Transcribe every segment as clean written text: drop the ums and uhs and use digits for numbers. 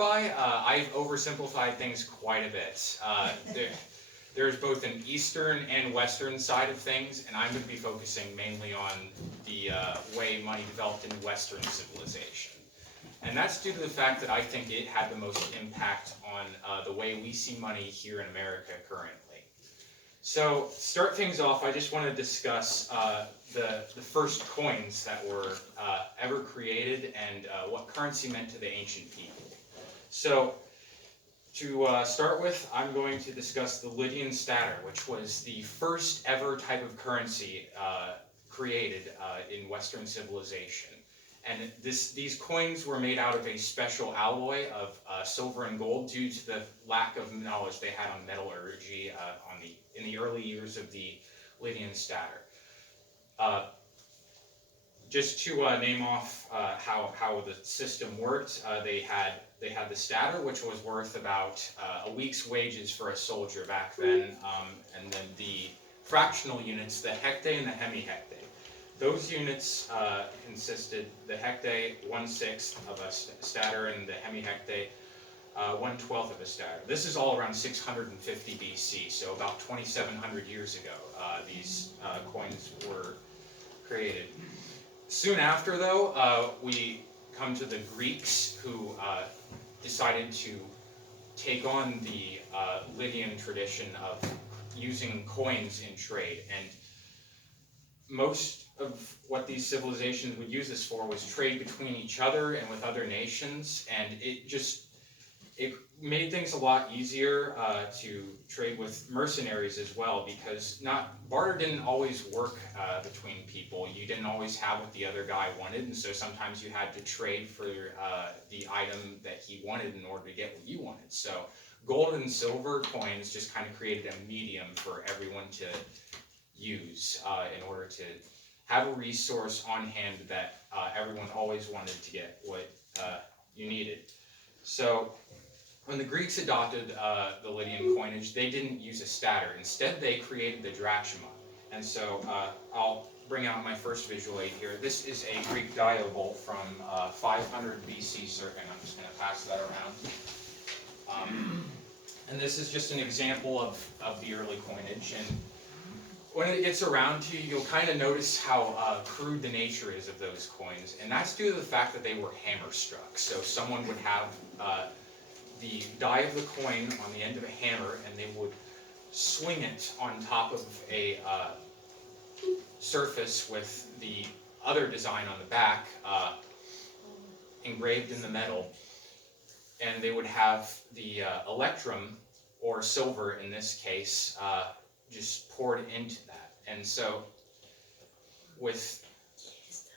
clarify, I've oversimplified things quite a bit. There's both an Eastern and Western side of things, and I'm going to be focusing mainly on the way money developed in Western civilization. And that's due to the fact that I think it had the most impact on the way we see money here in America currently. So, to start things off, I just want to discuss the first coins that were ever created and what currency meant to the ancient people. So, to start with, I'm going to discuss the Lydian stater, which was the first ever type of currency created in Western civilization. And these coins were made out of a special alloy of silver and gold due to the lack of knowledge they had on metallurgy in the early years of the Lydian stater. Just to name off how the system worked, they had the stater, which was worth about a week's wages for a soldier back then, and then the fractional units, the hectae and the hemihectae. Those units consisted, the hectae, 1/6 of a stater, and the hemihectae, 1/12 of a stater. This is all around 650 BC, so about 2,700 years ago, these coins were created. Soon after, though, we come to the Greeks, who decided to take on the Lydian tradition of using coins in trade. And most of what these civilizations would use this for was trade between each other and with other nations, and it made things a lot easier to trade with mercenaries as well, because barter didn't always work between people. You didn't always have what the other guy wanted, and so sometimes you had to trade for the item that he wanted in order to get what you wanted. So gold and silver coins just kind of created a medium for everyone to use in order to have a resource on hand that everyone always wanted to get what you needed. So when the Greeks adopted the Lydian coinage, they didn't use a stater. Instead, they created the drachma. And so I'll bring out my first visual aid here. This is a Greek diable from 500 BC circa, and I'm just going to pass that around. And this is just an example of the early coinage. And when it gets around to you, you'll kind of notice how crude the nature is of those coins. And that's due to the fact that they were hammer struck. So someone would have the die of the coin on the end of a hammer, and they would swing it on top of a surface with the other design on the back engraved in the metal. And they would have the electrum, or silver in this case, just poured into that. And so with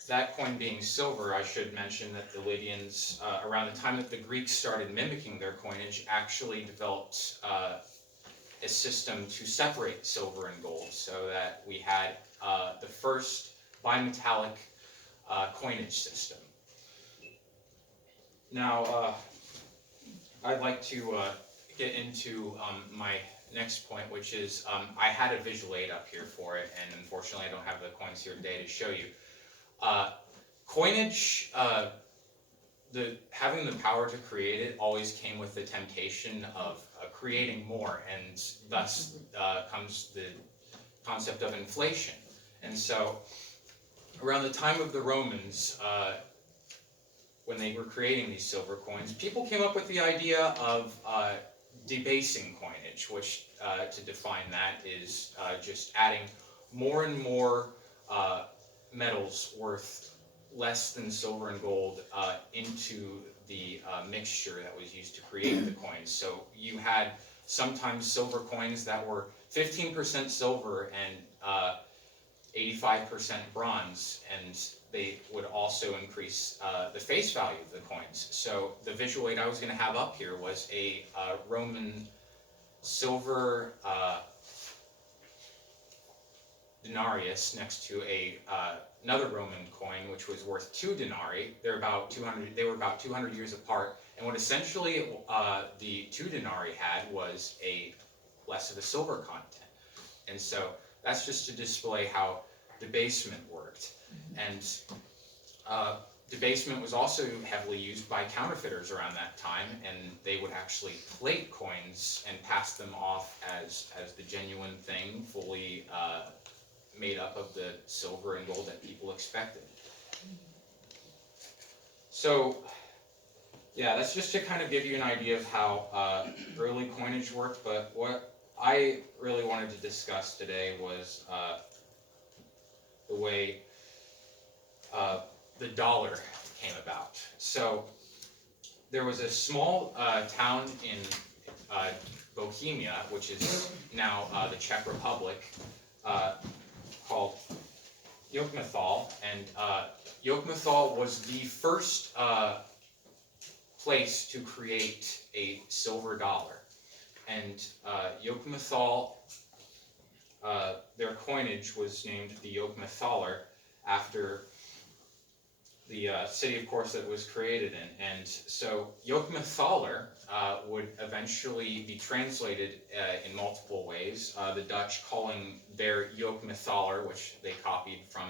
that coin being silver, I should mention that the Lydians, around the time that the Greeks started mimicking their coinage, actually developed a system to separate silver and gold, so that we had the first bimetallic coinage system. Now, I'd like to get into my next point, which is I had a visual aid up here for it, and unfortunately I don't have the coins here today to show you. Coinage, having the power to create it always came with the temptation of creating more, and thus comes the concept of inflation. And so around the time of the Romans, when they were creating these silver coins, people came up with the idea of debasing coinage, which to define that is just adding more and more metals worth less than silver and gold into the mixture that was used to create the coins. So you had sometimes silver coins that were 15% silver and 85% bronze, and they would also increase the face value of the coins. So the visual aid I was going to have up here was a Roman silver denarius next to another Roman coin, which was worth 2 denarii. They were about 200 years apart. And what essentially the 2 denarii had was less of a silver content. And so that's just to display how debasement worked. And Debasement was also heavily used by counterfeiters around that time, and they would actually plate coins and pass them off as the genuine thing, fully made up of the silver and gold that people expected. So, yeah, that's just to kind of give you an idea of how early coinage worked, but what I really wanted to discuss today was the way the dollar came about. So there was a small town in Bohemia, which is now the Czech Republic, called Yokmathal, and Yokmathal was the first place to create a silver dollar. And Yokmathal, their coinage was named the Yokmathaler after the city, of course, that was created in. And so Yokmathaler would eventually be translated in multiple ways. The Dutch calling their Yokmathaler, which they copied from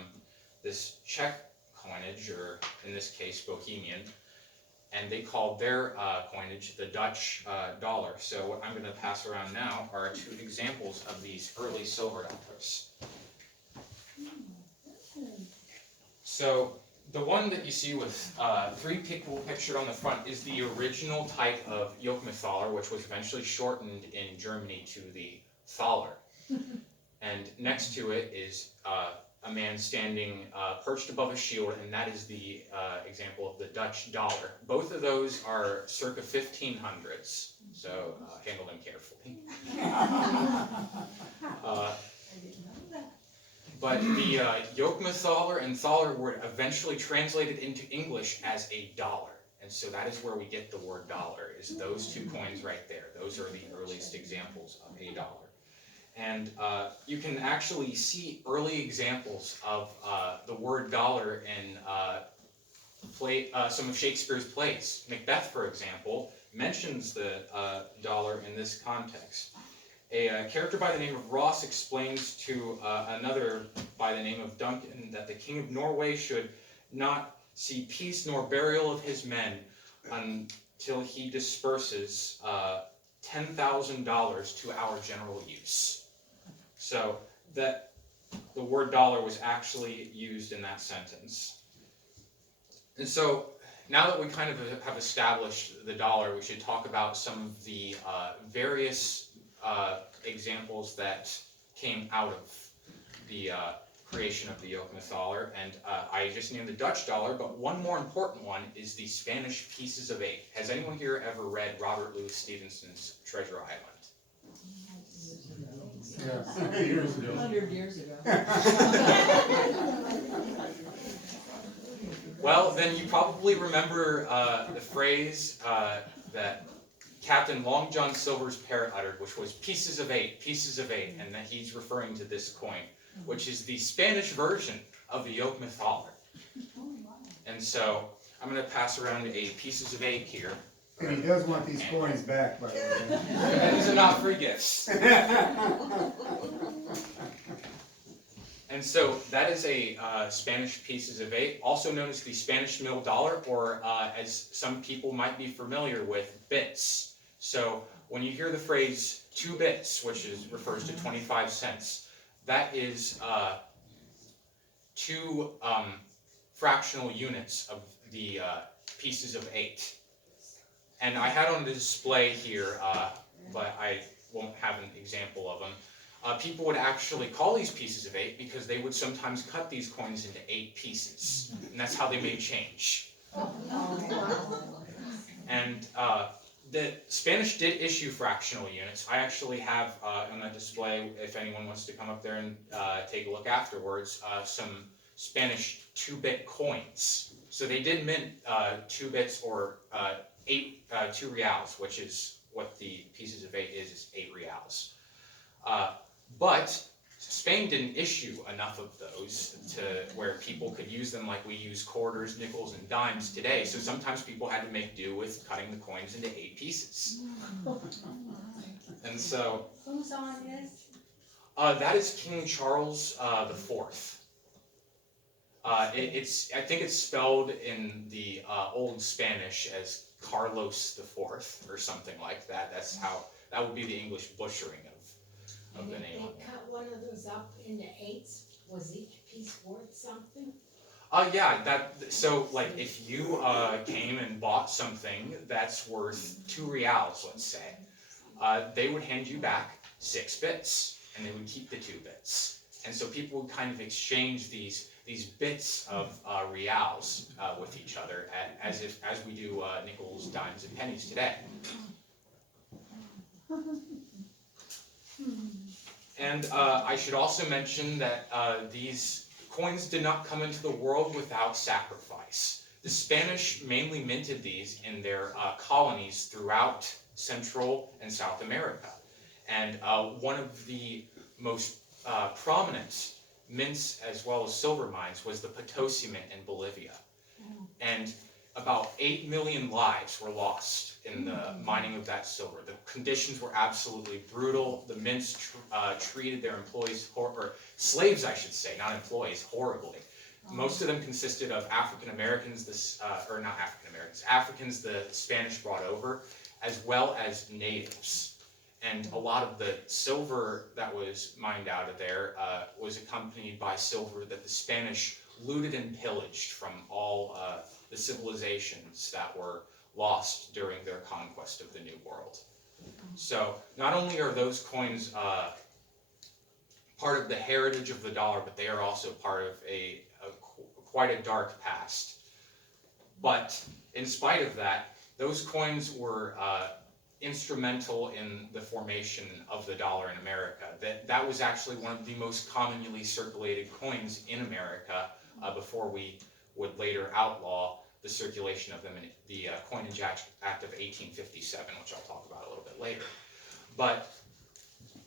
this Czech coinage, or in this case, Bohemian, and they called their coinage the Dutch dollar. So what I'm going to pass around now are two examples of these early silver dollars. So the one that you see with three people pictured on the front is the original type of Yokmathaler, which was eventually shortened in Germany to the thaler. And next to it is a man standing perched above a shield, and that is the example of the Dutch dollar. Both of those are circa 1500s, so handle them carefully. But the Yokmathaler and thaler were eventually translated into English as a dollar. And so that is where we get the word dollar, is those two coins right there. Those are the earliest examples of a dollar. And you can actually see early examples of the word dollar in some of Shakespeare's plays. Macbeth, for example, mentions the dollar in this context. A character by the name of Ross explains to another by the name of Duncan that the King of Norway should not see peace nor burial of his men until he disperses $10,000 to our general use. So that the word dollar was actually used in that sentence. And so now that we kind of have established the dollar, we should talk about some of the various examples that came out of the creation of the Yokmathaler. And I just named the Dutch dollar, but one more important one is the Spanish pieces of 8. Has anyone here ever read Robert Louis Stevenson's Treasure Island? Yeah, years ago. 100 years ago. Well, then you probably remember the phrase that Captain Long John Silver's parrot uttered, which was pieces of 8, and that he's referring to this coin, which is the Spanish version of the Yokmathaler. And so I'm going to pass around a pieces of 8 here. And he does want these coins back, by the way. These are not free gifts. And so that is a Spanish pieces of 8, also known as the Spanish mill dollar, or as some people might be familiar with, bits. So when you hear the phrase 2 bits, which refers to 25 cents, that is 2 fractional units of the pieces of 8. And I had on the display here, but I won't have an example of them. People would actually call these pieces of 8 because they would sometimes cut these coins into 8 pieces. And that's how they made change. And the Spanish did issue fractional units. I actually have on the display, if anyone wants to come up there and take a look afterwards, some Spanish 2-bit coins. So they did mint 2 bits or 2 reals, which is what the pieces of 8 is 8 reals. But Spain didn't issue enough of those to where people could use them like we use quarters, nickels, and dimes today. So sometimes people had to make do with cutting the coins into 8 pieces. And so Whose song is? that is King Charles IV. I think it's spelled in the Old Spanish as Carlos the Fourth or something like that. That would be the English butchering of the name. And if they cut one of those up into eighths, was each piece worth something? Yeah, so like if you came and bought something that's worth 2 reals, let's say, they would hand you back 6 bits, and they would keep the 2 bits. And so people would kind of exchange these bits of reals with each other as we do nickels, dimes, and pennies today. And I should also mention that these coins did not come into the world without sacrifice. The Spanish mainly minted these in their colonies throughout Central and South America. And one of the most prominent mints as well as silver mines was the Potosi Mint in Bolivia. And about 8 million lives were lost in the mining of that silver. The conditions were absolutely brutal. The mints treated their employees, or slaves I should say, not employees, horribly. Most of them consisted of African Americans, or not African Americans, Africans the Spanish brought over, as well as natives. And a lot of the silver that was mined out of there was accompanied by silver that the Spanish looted and pillaged from all the civilizations that were lost during their conquest of the New World. So not only are those coins part of the heritage of the dollar, but they are also part of quite a dark past. But in spite of that, those coins were instrumental in the formation of the dollar in America. That was actually one of the most commonly circulated coins in America before we would later outlaw the circulation of them in the Coinage Act of 1857, which I'll talk about a little bit later. But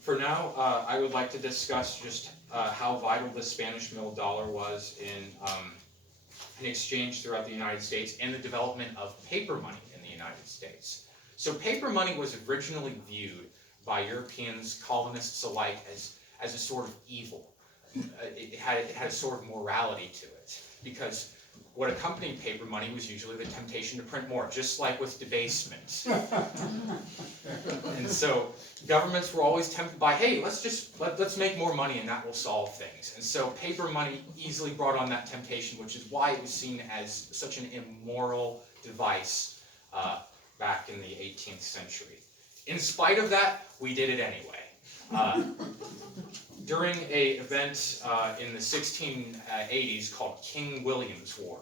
for now, I would like to discuss just how vital the Spanish mill dollar was in exchange throughout the United States and the development of paper money in the United States. So paper money was originally viewed by Europeans, colonists alike, as a sort of evil. It had a sort of morality to it, because what accompanied paper money was usually the temptation to print more, just like with debasement. And so governments were always tempted by, hey, let's make more money and that will solve things. And so paper money easily brought on that temptation, which is why it was seen as such an immoral device back in the 18th century. In spite of that, we did it anyway. During an event in the 1680s called King William's War,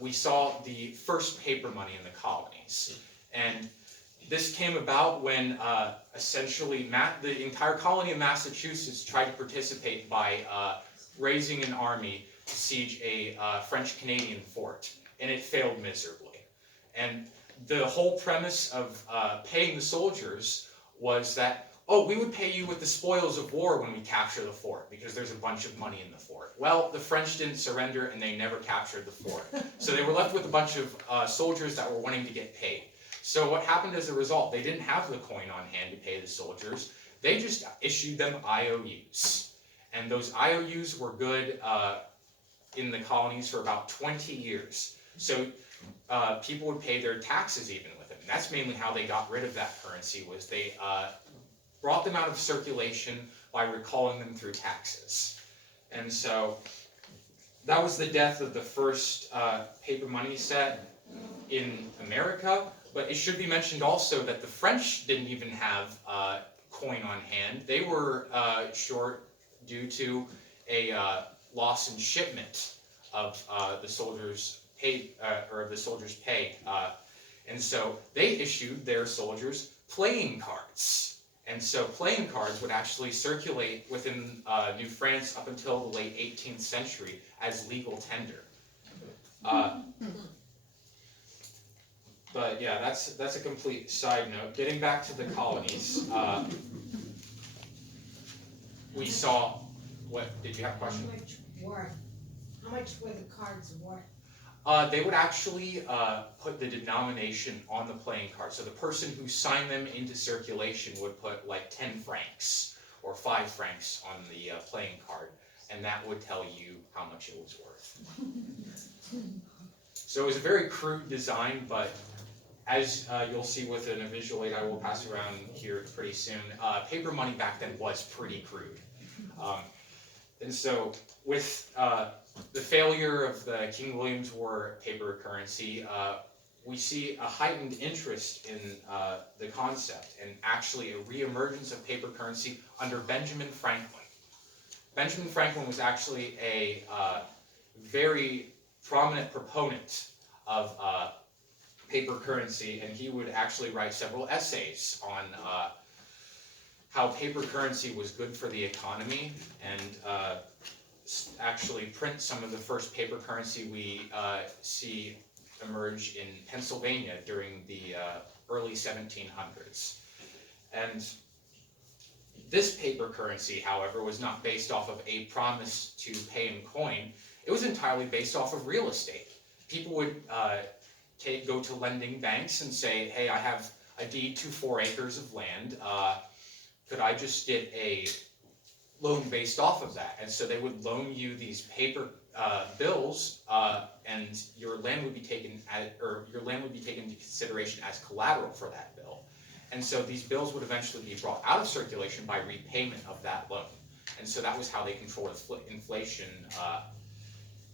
we saw the first paper money in the colonies. And this came about when essentially the entire colony of Massachusetts tried to participate by raising an army to siege a French-Canadian fort, and it failed miserably. And the whole premise of paying the soldiers was that, oh, we would pay you with the spoils of war when we capture the fort, because there's a bunch of money in the fort. Well, the French didn't surrender, and they never captured the fort. So they were left with a bunch of soldiers that were wanting to get paid. So what happened as a result? They didn't have the coin on hand to pay the soldiers. They just issued them IOUs. And those IOUs were good in the colonies for about 20 years. So people would pay their taxes even with it. And that's mainly how they got rid of that currency, was they brought them out of circulation by recalling them through taxes. And so that was the death of the first paper money set in America. But it should be mentioned also that the French didn't even have coin on hand. They were short due to a loss in shipment of the soldiers' pay, and so they issued their soldiers playing cards. And so playing cards would actually circulate within New France up until the late 18th century as legal tender. But yeah, that's a complete side note. Getting back to the colonies, we saw, what, did you have a question? How much were the cards worth? They would actually put the denomination on the playing card. So the person who signed them into circulation would put like 10 francs or 5 francs on the playing card. and that would tell you how much it was worth. So it was a very crude design, but as you'll see with a visual aid I will pass around here pretty soon, paper money back then was pretty crude. And so with the failure of the King William's War paper currency, we see a heightened interest in the concept and actually a reemergence of paper currency under Benjamin Franklin. Benjamin Franklin was actually a very prominent proponent of paper currency, and he would actually write several essays on how paper currency was good for the economy, and actually print some of the first paper currency we see emerge in Pennsylvania during the early 1700s. And this paper currency, however, was not based off of a promise to pay in coin. It was entirely based off of real estate. People would go to lending banks and say, hey, I have a deed to 4 acres of land. Could I just get a loan based off of that? And so they would loan you these paper bills, and your land would be taken into consideration as collateral for that bill. And so these bills would eventually be brought out of circulation by repayment of that loan. And so that was how they controlled inflation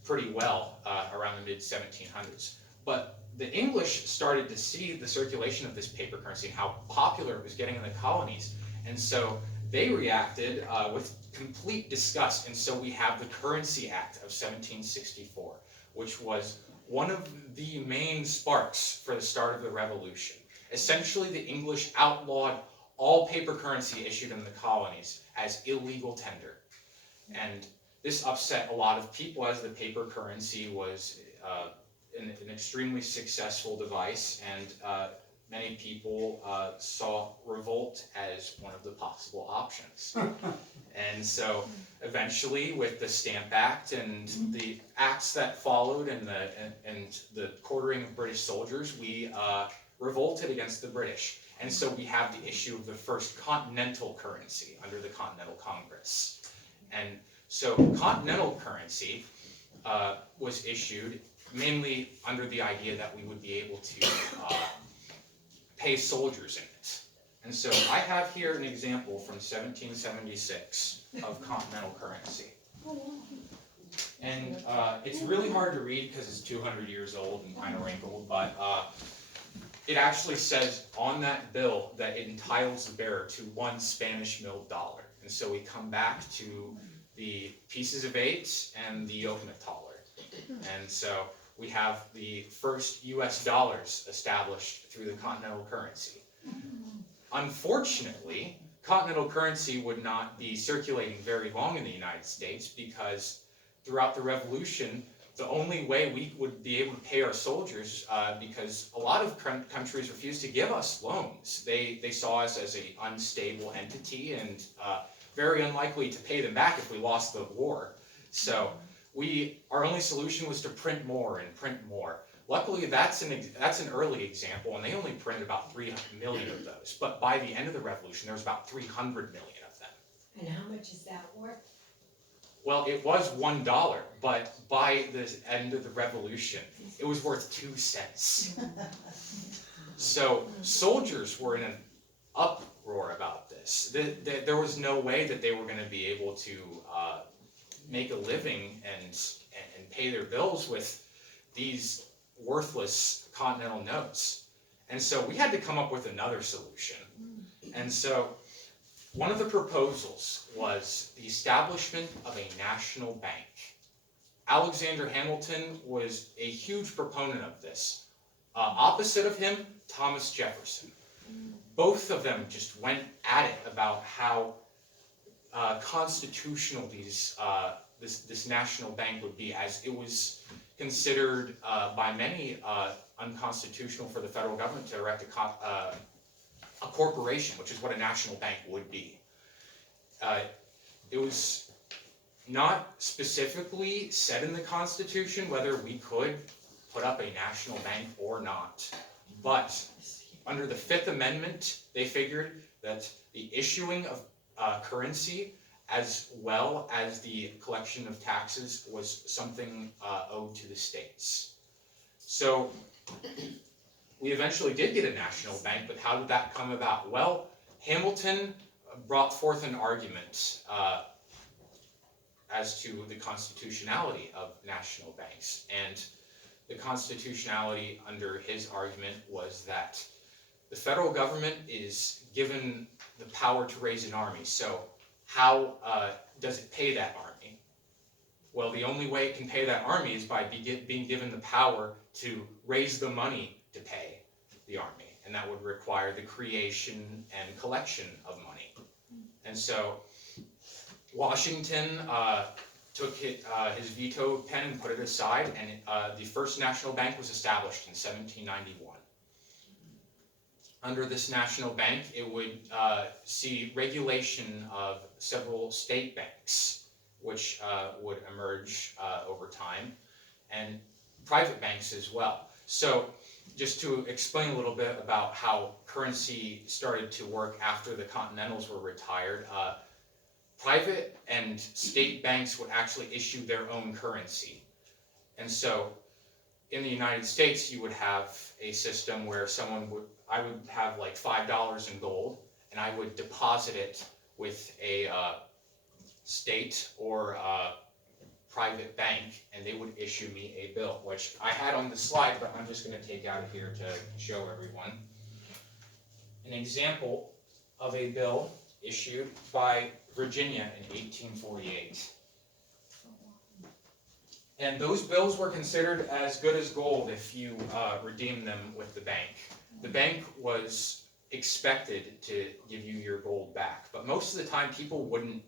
pretty well around the mid-1700s. But the English started to see the circulation of this paper currency and how popular it was getting in the colonies. And so they reacted with complete disgust. And so we have the Currency Act of 1764, which was one of the main sparks for the start of the Revolution. Essentially, the English outlawed all paper currency issued in the colonies as illegal tender. And this upset a lot of people, as the paper currency was an extremely successful device, and many people saw revolt as one of the possible options. And so eventually, with the Stamp Act and the acts that followed and the quartering of British soldiers, we revolted against the British. And so we have the issue of the first Continental Currency under the Continental Congress. And so Continental Currency was issued mainly under the idea that we would be able to pay soldiers in it. And so I have here an example from 1776 of Continental Currency. And it's really hard to read because it's 200 years old and kind of wrinkled, but it actually says on that bill that it entitles the bearer to 1 Spanish milled dollar. And so we come back to the pieces of 8 and the Yokematollar. And so we have the first US dollars established through the Continental Currency. Unfortunately, Continental Currency would not be circulating very long in the United States because throughout the Revolution, the only way we would be able to pay our soldiers, because a lot of countries refused to give us loans. They saw us as an unstable entity and very unlikely to pay them back if we lost the war. So our only solution was to print more and print more. Luckily, that's an early example, and they only printed about 3 million of those. But by the end of the Revolution, there was about 300 million of them. And how much is that worth? Well, it was $1, but by the end of the Revolution, it was worth 2 cents. So soldiers were in an uproar about this. There was no way that they were going to be able to make a living and pay their bills with these worthless Continental notes. And so we had to come up with another solution. And so one of the proposals was the establishment of a national bank. Alexander Hamilton was a huge proponent of this. Opposite of him, Thomas Jefferson. Both of them just went at it about how constitutional this national bank would be, as it was considered by many unconstitutional for the federal government to erect a corporation, which is what a national bank would be. It was not specifically said in the Constitution whether we could put up a national bank or not. But under the Fifth Amendment, they figured that the issuing of currency as well as the collection of taxes was something owed to the states. So we eventually did get a national bank, but how did that come about? Well, Hamilton brought forth an argument as to the constitutionality of national banks. And the constitutionality under his argument was that the federal government is given the power to raise an army. So how does it pay that army? Well, the only way it can pay that army is by being given the power to raise the money to pay the army. And that would require the creation and collection of money. And so Washington took his veto pen and put it aside, and the first national bank was established in 1791. Under this national bank, it would see regulation of several state banks, which would emerge over time, and private banks as well. So just to explain a little bit about how currency started to work after the Continentals were retired, private and state banks would actually issue their own currency. And so in the United States, you would have a system where I would have like $5 in gold, and I would deposit it with a state or private bank, and they would issue me a bill, which I had on the slide, but I'm just going to take out of here to show everyone. An example of a bill issued by Virginia in 1848. And those bills were considered as good as gold if you redeemed them with the bank. The bank was expected to give you your gold back, but most of the time people wouldn't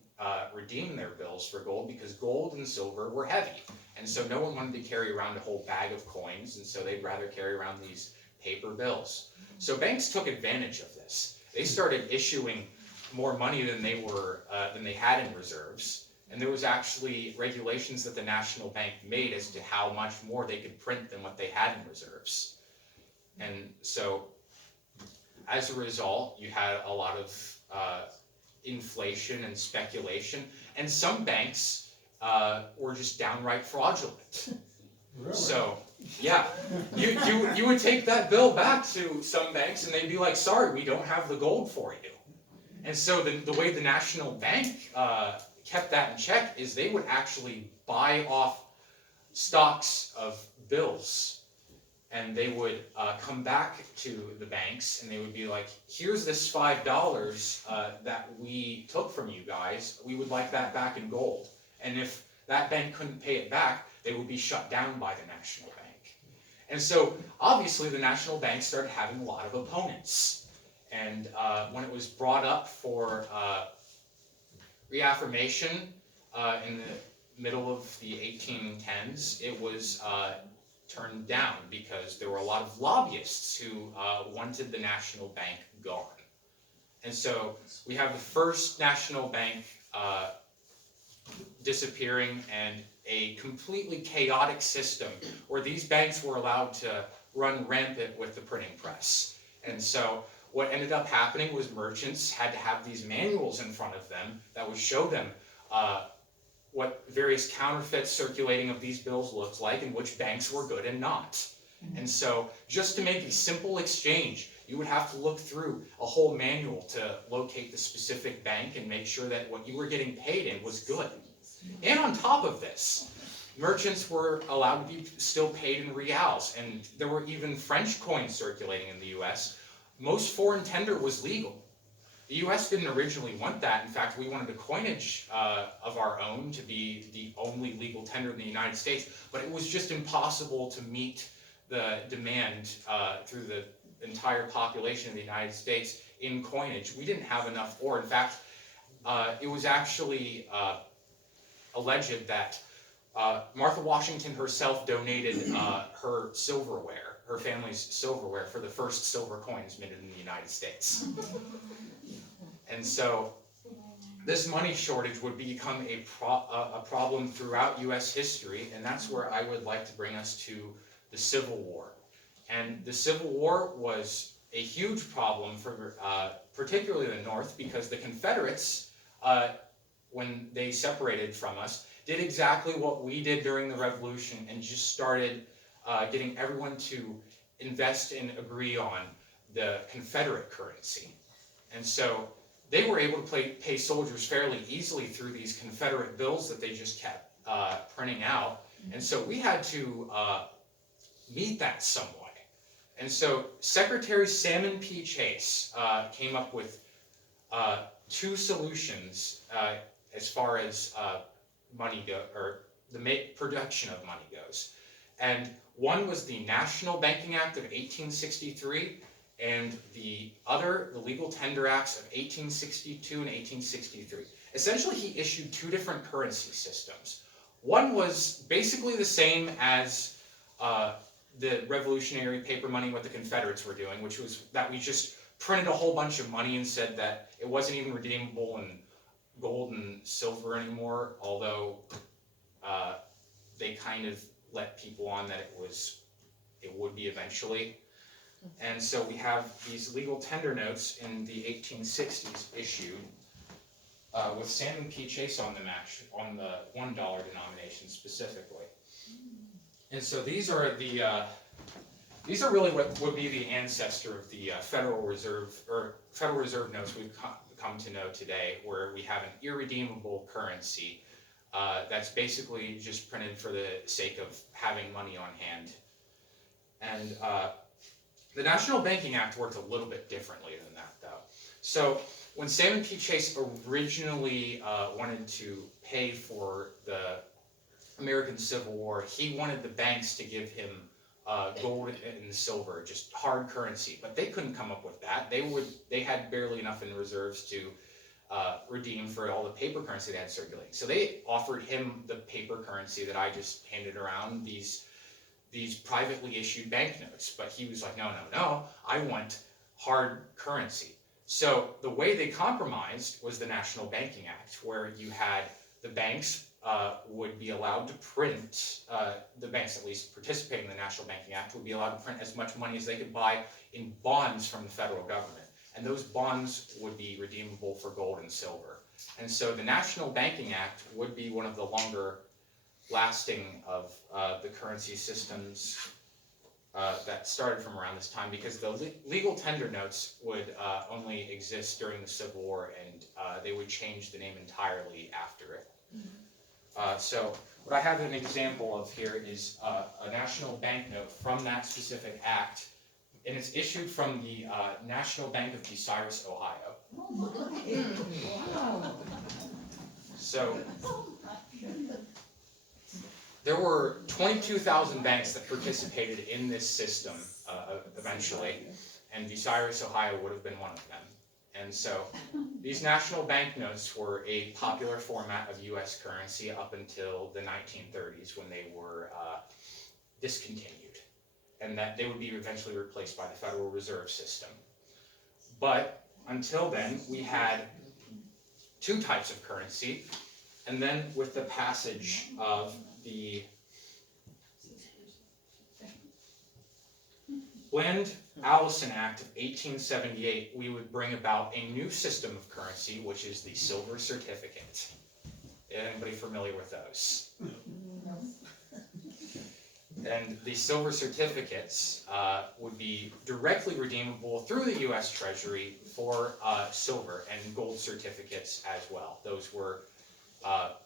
redeem their bills for gold because gold and silver were heavy. And so no one wanted to carry around a whole bag of coins, and so they'd rather carry around these paper bills. So banks took advantage of this. They started issuing more money than they had in reserves, and there was actually regulations that the National Bank made as to how much more they could print than what they had in reserves. And so as a result, you had a lot of inflation and speculation, and some banks were just downright fraudulent. Really? So yeah, you would take that bill back to some banks and they'd be like, sorry, we don't have the gold for you. And so the way the National Bank kept that in check is they would actually buy off stocks of bills, and they would come back to the banks and they would be like, here's this $5 that we took from you guys, we would like that back in gold. And if that bank couldn't pay it back, they would be shut down by the National Bank. And so obviously the National Bank started having a lot of opponents. And when it was brought up for reaffirmation in the middle of the 1810s, it was turned down because there were a lot of lobbyists who wanted the National Bank gone. And so we have the first National Bank disappearing and a completely chaotic system where these banks were allowed to run rampant with the printing press. And so what ended up happening was merchants had to have these manuals in front of them that would show them what various counterfeits circulating of these bills looked like and which banks were good and not. And so just to make a simple exchange, you would have to look through a whole manual to locate the specific bank and make sure that what you were getting paid in was good. And on top of this, merchants were allowed to be still paid in reals, and there were even French coins circulating in the US. Most foreign tender was legal. The US didn't originally want that. In fact, we wanted a coinage of our own to be the only legal tender in the United States, but it was just impossible to meet the demand through the entire population of the United States in coinage. We didn't have enough ore. In fact, it was actually alleged that Martha Washington herself donated her silverware, her family's silverware, for the first silver coins minted in the United States. And so this money shortage would become a problem throughout U.S. history, and that's where I would like to bring us to the Civil War. And the Civil War was a huge problem for particularly the North, because the Confederates when they separated from us, did exactly what we did during the Revolution and just started getting everyone to invest and agree on the Confederate currency. And so they were able to pay soldiers fairly easily through these Confederate bills that they just kept printing out. And so we had to meet that some way. And so Secretary Salmon P. Chase came up with two solutions as far as money or the production of money goes. And one was the National Banking Act of 1863, and the other, the Legal Tender Acts of 1862 and 1863. Essentially, he issued two different currency systems. One was basically the same as the revolutionary paper money, what the Confederates were doing, which was that we just printed a whole bunch of money and said that it wasn't even redeemable in gold and silver anymore, although they kind of let people on that it would be eventually. And so we have these legal tender notes in the 1860s issued with Salmon P. Chase on them, on the $1 denomination specifically. And so these are really what would be the ancestor of the Federal Reserve notes we've come to know today, where we have an irredeemable currency that's basically just printed for the sake of having money on hand. And the National Banking Act worked a little bit differently than that, though. So when Salmon P. Chase originally wanted to pay for the American Civil War, he wanted the banks to give him gold and silver, just hard currency, but they couldn't come up with that. They had barely enough in reserves to redeem for all the paper currency they had circulating. So they offered him the paper currency that I just handed around, these privately issued banknotes. But he was like, no, I want hard currency. So the way they compromised was the National Banking Act, where you had the banks would be allowed to print, the banks at least participating in the National Banking Act would be allowed to print as much money as they could buy in bonds from the federal government. And those bonds would be redeemable for gold and silver. And so the National Banking Act would be one of the longer lasting of the currency systems that started from around this time, because the legal tender notes would only exist during the Civil War, and they would change the name entirely after it. So what I have an example of here is a national banknote from that specific act, and it's issued from the National Bank of Bucyrus, Ohio. So there were 22,000 banks that participated in this system eventually, and Bucyrus, Ohio would have been one of them. And so these national banknotes were a popular format of U.S. currency up until the 1930s, when they were discontinued, and that they would be eventually replaced by the Federal Reserve System. But until then, we had two types of currency, and then with the passage of the Bland-Allison Act of 1878, we would bring about a new system of currency, which is the silver certificate. Anybody familiar with those? No. And the silver certificates would be directly redeemable through the U.S. Treasury for silver, and gold certificates as well. Those were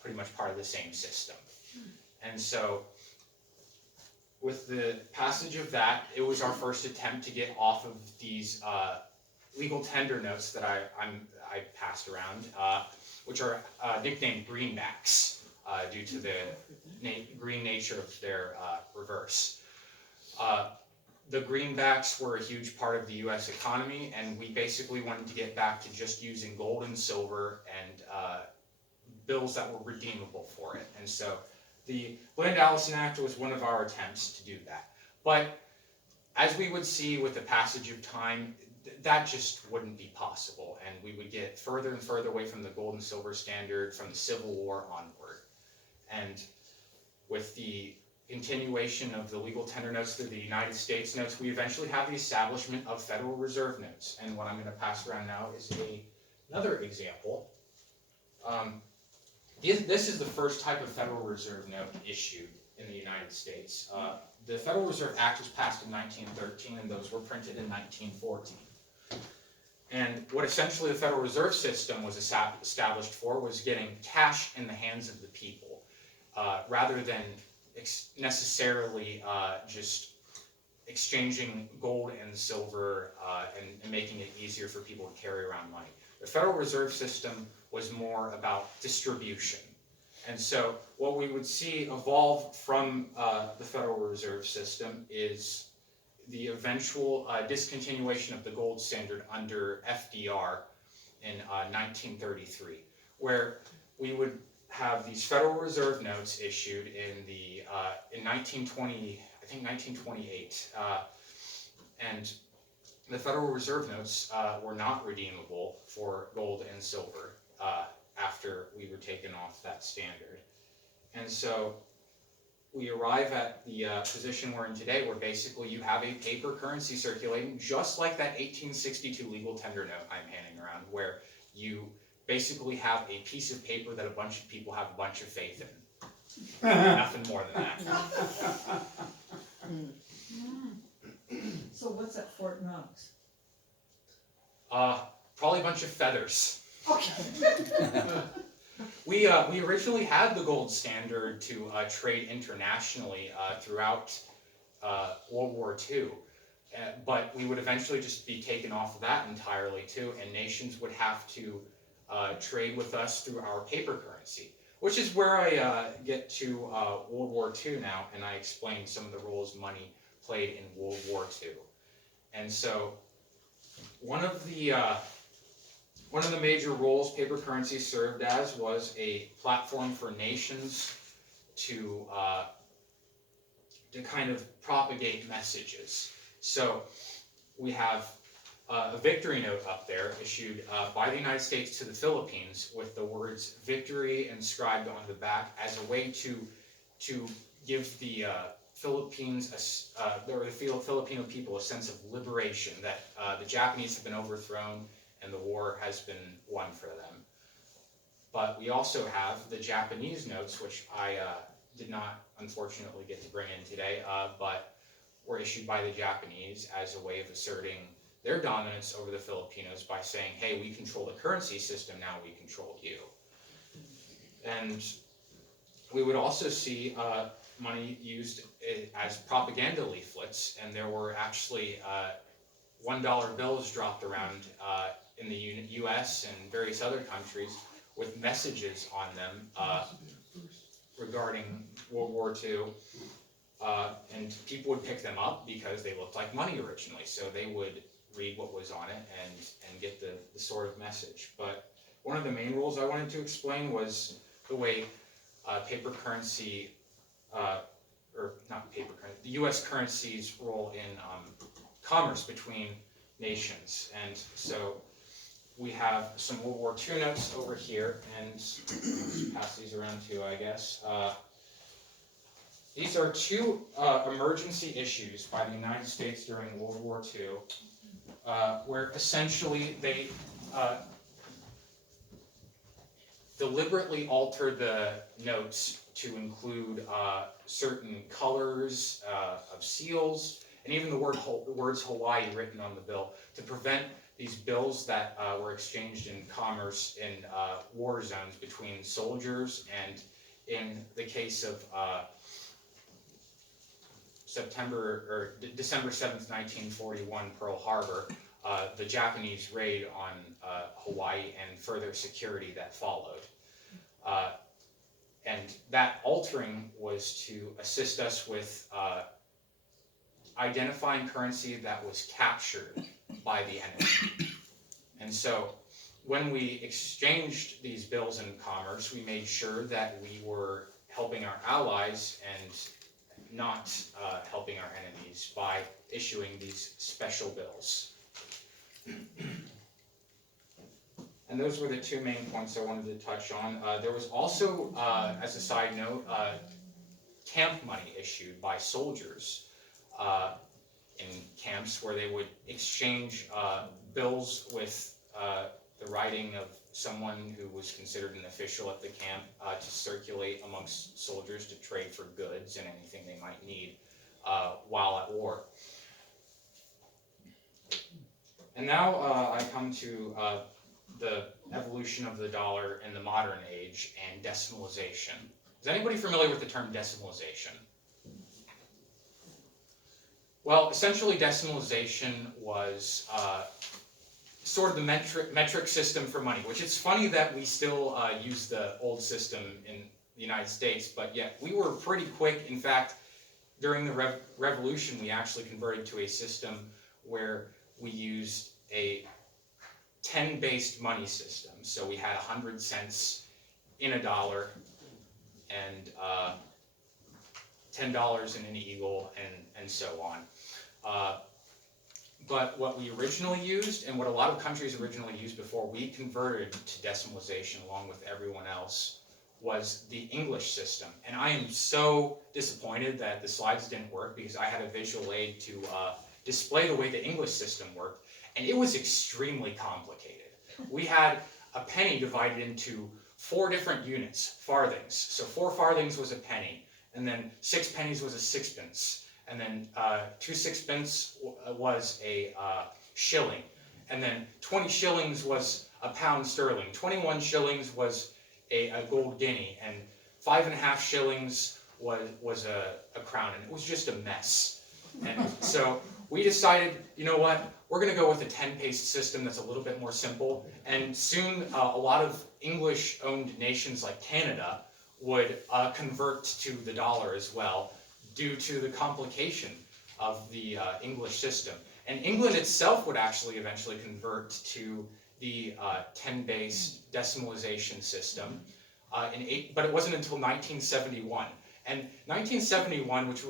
pretty much part of the same system. And so with the passage of that, it was our first attempt to get off of these legal tender notes that I passed around, which are nicknamed greenbacks due to the green nature of their reverse. The greenbacks were a huge part of the U.S. economy, and we basically wanted to get back to just using gold and silver and bills that were redeemable for it. And so the Bland-Allison Act was one of our attempts to do that. But as we would see with the passage of time, that just wouldn't be possible, and we would get further and further away from the gold and silver standard from the Civil War onward. And with the continuation of the legal tender notes through the United States notes, we eventually have the establishment of Federal Reserve notes. And what I'm going to pass around now is another example. This is the first type of Federal Reserve note issued in the United States. The Federal Reserve Act was passed in 1913, and those were printed in 1914. And what essentially the Federal Reserve System was established for was getting cash in the hands of the people, rather than necessarily just exchanging gold and silver and making it easier for people to carry around money. The Federal Reserve System was more about distribution. And so what we would see evolve from the Federal Reserve System is the eventual discontinuation of the gold standard under FDR in 1933, where we would have these Federal Reserve notes issued in 1920, I think 1928, and the Federal Reserve notes were not redeemable for gold and silver after we were taken off that standard. And so we arrive at the position we're in today, where basically you have a paper currency circulating, just like that 1862 legal tender note I'm handing around, where you basically have a piece of paper that a bunch of people have a bunch of faith in. Nothing more than that. So what's at Fort Knox? Probably a bunch of feathers. Okay. We originally had the gold standard to trade internationally throughout World War II, but we would eventually just be taken off of that entirely too, and nations would have to trade with us through our paper currency, which is where I get to World War II now, and I explain some of the roles money played in World War II. And so one of the major roles paper currency served as was a platform for nations to kind of propagate messages. So we have a victory note up there issued by the United States to the Philippines with the words "victory" inscribed on the back as a way to give the Philippines, or the Filipino people, a sense of liberation, that the Japanese have been overthrown and the war has been won for them. But we also have the Japanese notes, which I did not unfortunately get to bring in today, but were issued by the Japanese as a way of asserting their dominance over the Filipinos by saying, hey, we control the currency system, now we control you. And we would also see money used as propaganda leaflets, and there were actually $1 bills dropped around in the US and various other countries with messages on them regarding World War II. And people would pick them up because they looked like money originally, so they would read what was on it and get the sort of message. But one of the main rules I wanted to explain was the way paper currency, or not paper currency, the US currency's role in commerce between nations. And so we have some World War II notes over here, and I'll pass these around too, I guess. These are two emergency issues by the United States during World War II, where essentially they deliberately altered the notes to include certain colors of seals, and even the words Hawaii written on the bill, to prevent these bills that were exchanged in commerce in war zones between soldiers, and in the case of December 7th, 1941, Pearl Harbor, the Japanese raid on Hawaii and further security that followed. And that altering was to assist us with identifying currency that was captured by the enemy. And so when we exchanged these bills in commerce, we made sure that we were helping our allies and not helping our enemies by issuing these special bills. And those were the two main points I wanted to touch on. There was also, as a side note, camp money issued by soldiers in camps, where they would exchange bills with the writing of someone who was considered an official at the camp to circulate amongst soldiers to trade for goods and anything they might need while at war. And now I come to the evolution of the dollar in the modern age and decimalization. Is anybody familiar with the term decimalization? Well, essentially decimalization was sort of the metric system for money, which it's funny that we still use the old system in the United States, but yet we were pretty quick. In fact, during the revolution, we actually converted to a system where we used a 10-based money system. So we had 100 cents in a dollar and $10 in an eagle and so on. But what we originally used, and what a lot of countries originally used before we converted to decimalization along with everyone else, was the English system. And I am so disappointed that the slides didn't work, because I had a visual aid to display the way the English system worked, and it was extremely complicated. We had a penny divided into 4 different units, farthings. So 4 farthings was a penny, and then 6 pennies was a sixpence, and then 2 sixpence was a shilling, and then 20 shillings was a pound sterling, 21 shillings was a gold guinea, and 5.5 shillings was a crown, and it was just a mess. And so we decided, you know what, we're going to go with a 10-based system that's a little bit more simple, and soon a lot of English-owned nations like Canada would convert to the dollar as well, due to the complication of the English system. And England itself would actually eventually convert to the 10-based decimalization system, but it wasn't until 1971. And 1971, which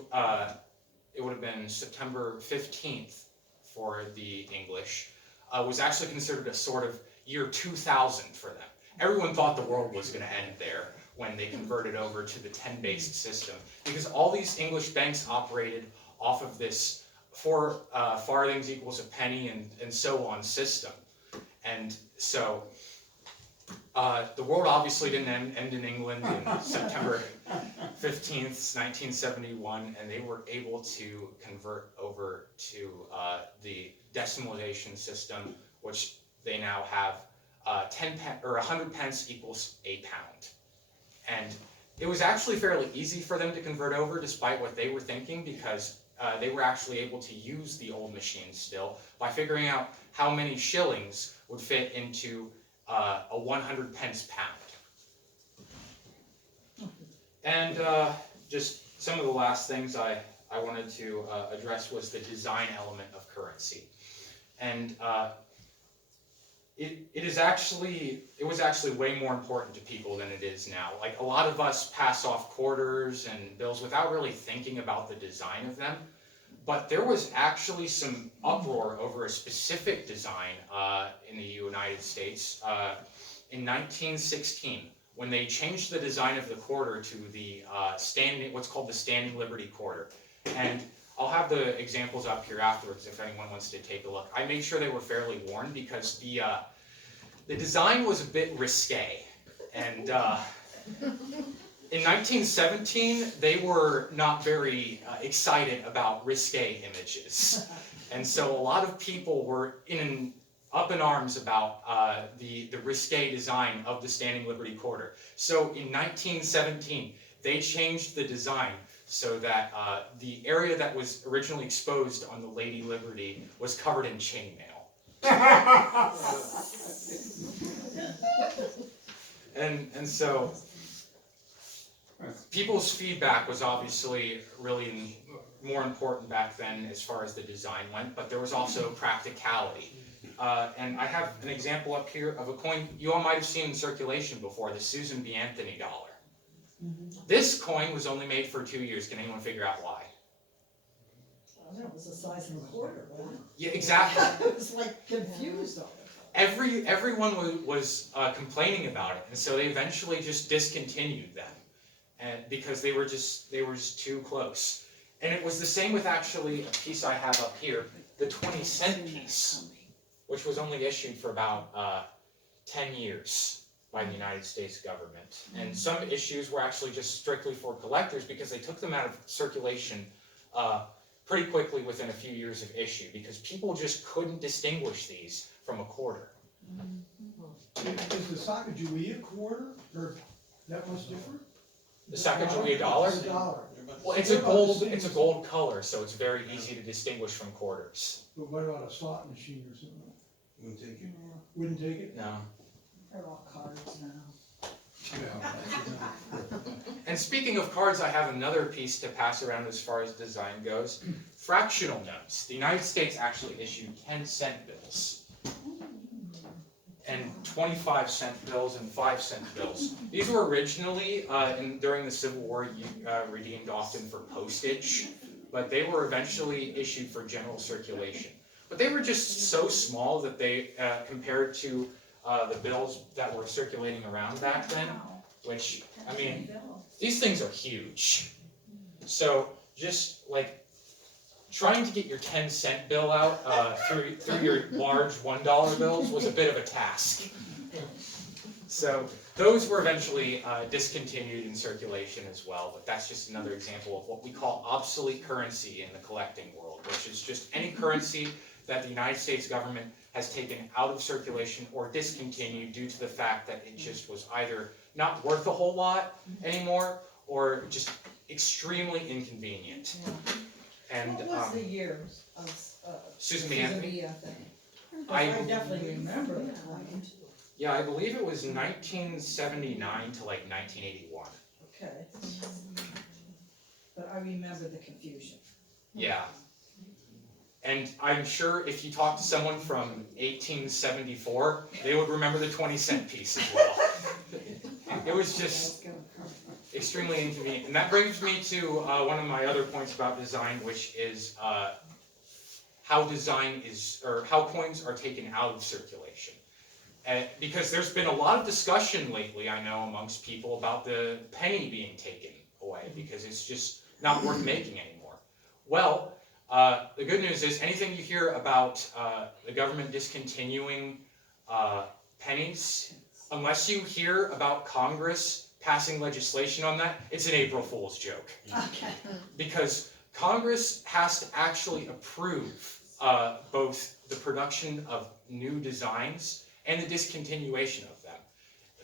it would have been September 15th for the English, was actually considered a sort of year 2000 for them. Everyone thought the world was going to end there when they converted over to the 10-based system, because all these English banks operated off of this 4 farthings equals a penny and so on system. And so the world obviously didn't end in England in September 15th, 1971, and they were able to convert over to the decimalization system, which they now have 100 pence equals a pound. And it was actually fairly easy for them to convert over, despite what they were thinking, because they were actually able to use the old machines still by figuring out how many shillings would fit into a 100 pence pound. And just some of the last things I wanted to address was the design element of currency. And it was actually way more important to people than it is now. Like, a lot of us pass off quarters and bills without really thinking about the design of them. But there was actually some uproar over a specific design in the United States in 1916, when they changed the design of the quarter to the what's called the Standing Liberty Quarter. And I'll have the examples up here afterwards if anyone wants to take a look. I made sure they were fairly worn, because the design was a bit risque. And in 1917, they were not very excited about risque images. And so a lot of people were up in arms about the risque design of the Standing Liberty Quarter. So in 1917, they changed the design so that the area that was originally exposed on the Lady Liberty was covered in chainmail. And so people's feedback was obviously really more important back then as far as the design went, but there was also practicality. And I have an example up here of a coin you all might have seen in circulation before, the Susan B. Anthony dollar. This coin was only made for 2 years. Can anyone figure out why? I don't know, it was the size of a quarter, wasn't it? Yeah, exactly. I was like confused on it. Everyone was complaining about it, and so they eventually just discontinued them, and because they were just too close. And it was the same with actually a piece I have up here, the 20-cent piece, which was only issued for about 10 years by the United States government. And some issues were actually just strictly for collectors because they took them out of circulation pretty quickly within a few years of issue because people just couldn't distinguish these from a quarter. Is the Sacagawea a quarter, or that much different? The Sacagawea dollar? It's a dollar. Well, it's a gold color, so it's very easy to distinguish from quarters. But what about a slot machine or something? Wouldn't take it. Wouldn't take it? No. They're all cards now. And speaking of cards, I have another piece to pass around as far as design goes. Fractional notes. The United States actually issued 10-cent bills and 25-cent bills and 5-cent bills. These were originally, during the Civil War, redeemed often for postage, but they were eventually issued for general circulation. But they were just so small that they, compared to the bills that were circulating around back then, which, I mean, these things are huge. So just like trying to get your 10-cent bill out through your large $1 bills was a bit of a task. So those were eventually discontinued in circulation as well, but that's just another example of what we call obsolete currency in the collecting world, which is just any currency that the United States government has taken out of circulation or discontinued due to the fact that it just was either not worth a whole lot anymore or just extremely inconvenient. And What was the year of Susan B. Anthony? Susan B. Anthony? I I definitely remember the time. Yeah, I believe it was 1979 to like 1981. Okay. But I remember the confusion. Yeah. And I'm sure if you talk to someone from 1874, they would remember the 20-cent piece as well. It was just extremely inconvenient. And that brings me to one of my other points about design, which is how design is, or how coins are taken out of circulation. Because there's been a lot of discussion lately, I know, amongst people about the penny being taken away because it's just not worth making anymore. Well, the good news is anything you hear about the government discontinuing pennies, unless you hear about Congress passing legislation on that, it's an April Fool's joke. Okay. Because Congress has to actually approve both the production of new designs and the discontinuation of them.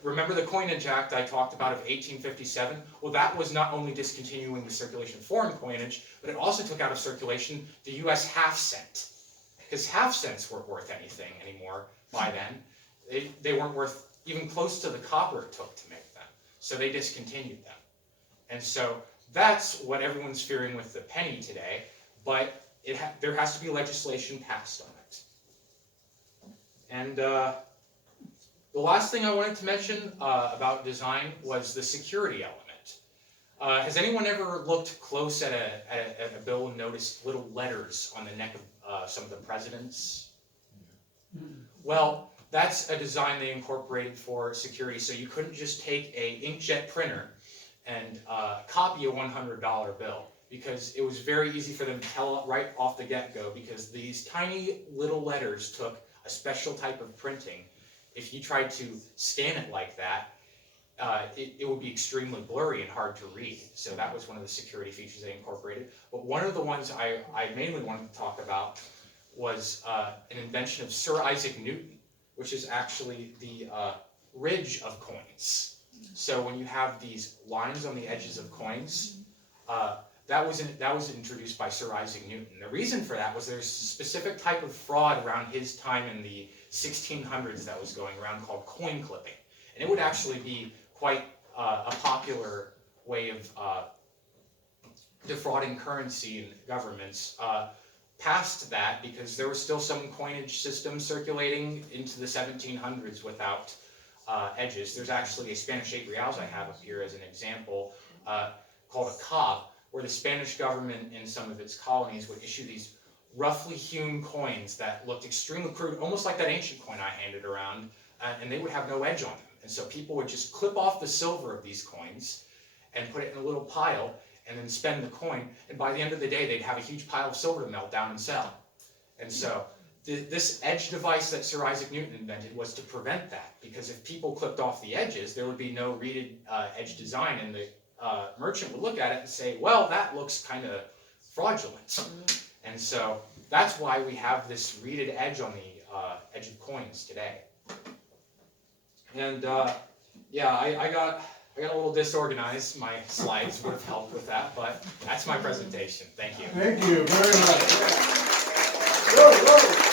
Remember the Coinage Act I talked about of 1857? Well, that was not only discontinuing the circulation of foreign coinage, but it also took out of circulation the US half cent. Because half cents weren't worth anything anymore by then. They weren't worth even close to the copper it took to make them. So they discontinued them. And so that's what everyone's fearing with the penny today, but there has to be legislation passed on it. And the last thing I wanted to mention about design was the security element. Has anyone ever looked close at a bill and noticed little letters on the neck of some of the presidents? Well, that's a design they incorporated for security, so you couldn't just take a inkjet printer and copy a $100 bill, because it was very easy for them to tell right off the get-go, because these tiny little letters took a special type of printing. If you tried to scan it like that, it would be extremely blurry and hard to read. So that was one of the security features they incorporated. But one of the ones I mainly wanted to talk about was an invention of Sir Isaac Newton, which is actually the ridge of coins. So when you have these lines on the edges of coins, that was introduced by Sir Isaac Newton. The reason for that was there's a specific type of fraud around his time in the 1600s that was going around called coin clipping. And it would actually be quite a popular way of defrauding currency and governments. Past that, because there was still some coinage system circulating into the 1700s without edges. There's actually a Spanish 8 reals I have up here as an example called a cob, where the Spanish government in some of its colonies would issue these roughly hewn coins that looked extremely crude, almost like that ancient coin I handed around, and they would have no edge on them. And so people would just clip off the silver of these coins and put it in a little pile and then spend the coin, and by the end of the day they'd have a huge pile of silver to melt down and sell. And so this edge device that Sir Isaac Newton invented was to prevent that, because if people clipped off the edges, there would be no reeded edge design, and the merchant would look at it and say, well, that looks kind of fraudulent. And so that's why we have this reeded edge on the edge of coins today. And yeah, I got a little disorganized. My slides would have helped with that, but that's my presentation. Thank you. Thank you very much. Whoa, whoa.